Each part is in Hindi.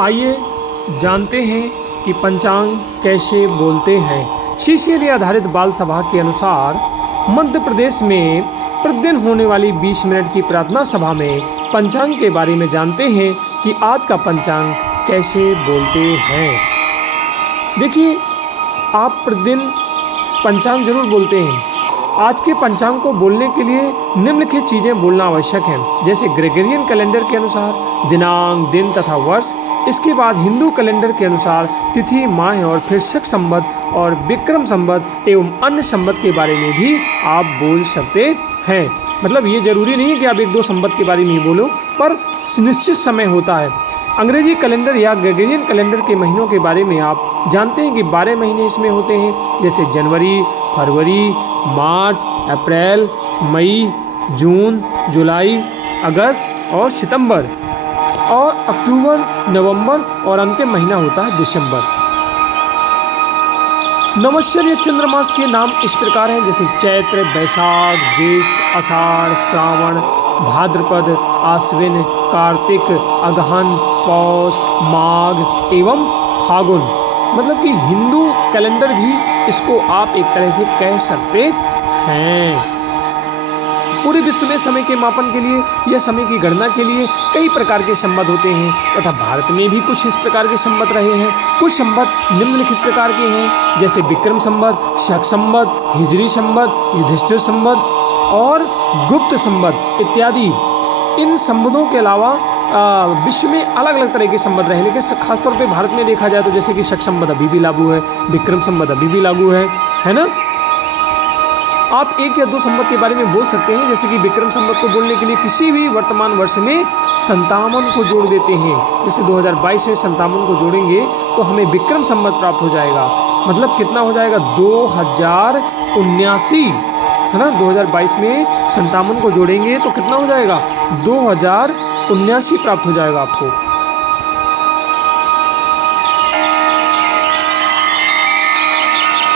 आइए जानते हैं कि पंचांग कैसे बोलते हैं। शीशेली आधारित बाल सभा के अनुसार मध्य प्रदेश में प्रतिदिन होने वाली 20 मिनट की प्रार्थना सभा में पंचांग के बारे में जानते हैं कि आज का पंचांग कैसे बोलते हैं। देखिए, आप प्रतिदिन पंचांग जरूर बोलते हैं। आज के पंचांग को बोलने के लिए निम्नलिखित चीज़ें बोलना आवश्यक हैं, जैसे ग्रेगोरियन कैलेंडर के अनुसार दिनांक, दिन तथा वर्ष। इसके बाद हिंदू कैलेंडर के अनुसार तिथि, माह और फिर शक संवत और विक्रम संवत एवं अन्य संवत के बारे में भी आप बोल सकते हैं। मतलब ये जरूरी नहीं है कि आप 1-2 संवत के बारे में ही बोलो, पर निश्चित समय होता है। अंग्रेजी कैलेंडर या ग्रेगोरियन कैलेंडर के महीनों के बारे में आप जानते हैं कि 12 महीने इसमें होते हैं, जैसे जनवरी, फरवरी, मार्च, अप्रैल, मई, जून, जुलाई, अगस्त और सितंबर, और अक्टूबर, नवंबर और अंतिम महीना होता है दिसंबर। नवंबर या चंद्रमास के नाम इस प्रकार हैं, जैसे चैत्र, बैसाख, ज्येष्ठ, आषाढ़, श्रावण, भाद्रपद, आश्विन, कार्तिक, अगहन, पौष, माघ एवं फागुन। मतलब कि हिंदू कैलेंडर भी इसको आप एक तरह से कह सकते हैं। पूरे विश्व में समय के मापन के लिए या समय की गणना के लिए कई प्रकार के संवत होते हैं तथा भारत में भी कुछ इस प्रकार के संवत रहे हैं। कुछ संवत निम्नलिखित प्रकार के हैं, जैसे विक्रम संवत, शक संवत, हिजरी संवत, युधिष्ठिर संवत और गुप्त संवत इत्यादि। इन संवतों के अलावा विश्व में अलग अलग तरह के संवत रहे, लेकिन खासतौर पे भारत में देखा जाए तो जैसे कि शक संवत अभी भी लागू है, विक्रम संवत अभी भी लागू है ना। आप 1 या 2 संवत के बारे में बोल सकते हैं, जैसे कि विक्रम संवत को बोलने के लिए किसी भी वर्तमान वर्ष में 57 को जोड़ देते हैं। जैसे 2022 में 57 को जोड़ेंगे तो हमें विक्रम संवत प्राप्त हो जाएगा। मतलब कितना हो जाएगा? 2079, है ना। 2022 में 57 को जोड़ेंगे तो कितना हो जाएगा? 2079 प्राप्त हो जाएगा आपको।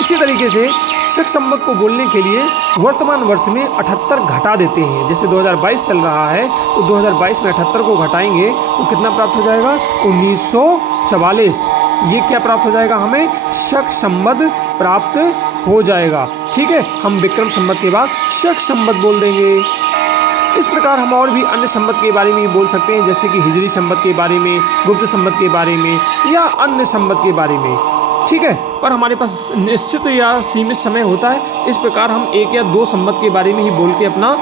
इसी तरीके से शक संवत को बोलने के लिए वर्तमान वर्ष में 78 घटा देते हैं। जैसे 2022 चल रहा है तो 2022 में 78 को घटाएंगे तो कितना प्राप्त हो जाएगा? 1944। ये क्या प्राप्त हो जाएगा? हमें शक संवत प्राप्त हो जाएगा। ठीक है, हम विक्रम संवत के बाद शक संवत बोल देंगे। इस प्रकार हम और भी अन्य संवत के बारे में बोल सकते हैं, जैसे कि हिजरी संवत के बारे में, गुप्त संवत के बारे में या अन्य संवत के बारे में। ठीक है, पर हमारे पास निश्चित या सीमित समय होता है। इस प्रकार हम 1 या 2 संवत के बारे में ही बोल के अपना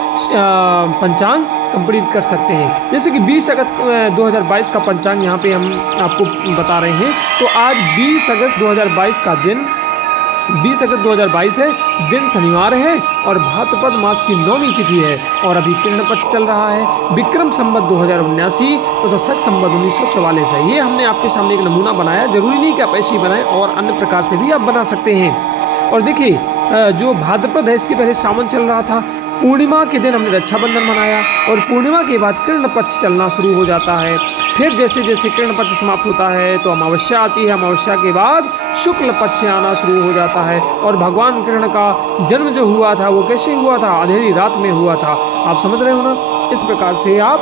पंचांग कंप्लीट कर सकते हैं। जैसे कि 20 अगस्त 2022 का पंचांग यहाँ पे हम आपको बता रहे हैं। तो आज 20 अगस्त 2022 का दिन 20 अगस्त 2022 है, दिन शनिवार है और भाद्रपद मास की 9वीं तिथि है और अभी कृष्ण पक्ष चल रहा है। विक्रम संवत 2079 तथा शक संवत 1944 है। ये हमने आपके सामने एक नमूना बनाया। जरूरी नहीं कि आप ऐसे ही बनाएं, और अन्य प्रकार से भी आप बना सकते हैं। और देखिए, जो भाद्रपद है इसके पहले सावन चल रहा था। पूर्णिमा के दिन हमने रक्षाबंधन मनाया और पूर्णिमा के बाद कृष्ण पक्ष चलना शुरू हो जाता है। फिर जैसे जैसे कृष्ण पक्ष समाप्त होता है तो अमावस्या आती है। अमावस्या के बाद शुक्ल पक्ष आना शुरू हो जाता है और भगवान कृष्ण का जन्म जो हुआ था वो कैसे हुआ था? अंधेरी रात में हुआ था। आप समझ रहे हो ना। इस प्रकार से आप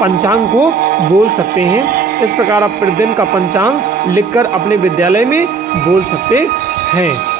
पंचांग को बोल सकते हैं। इस प्रकार आप प्रतिदिन का पंचांग लिखकर अपने विद्यालय में बोल सकते हैं।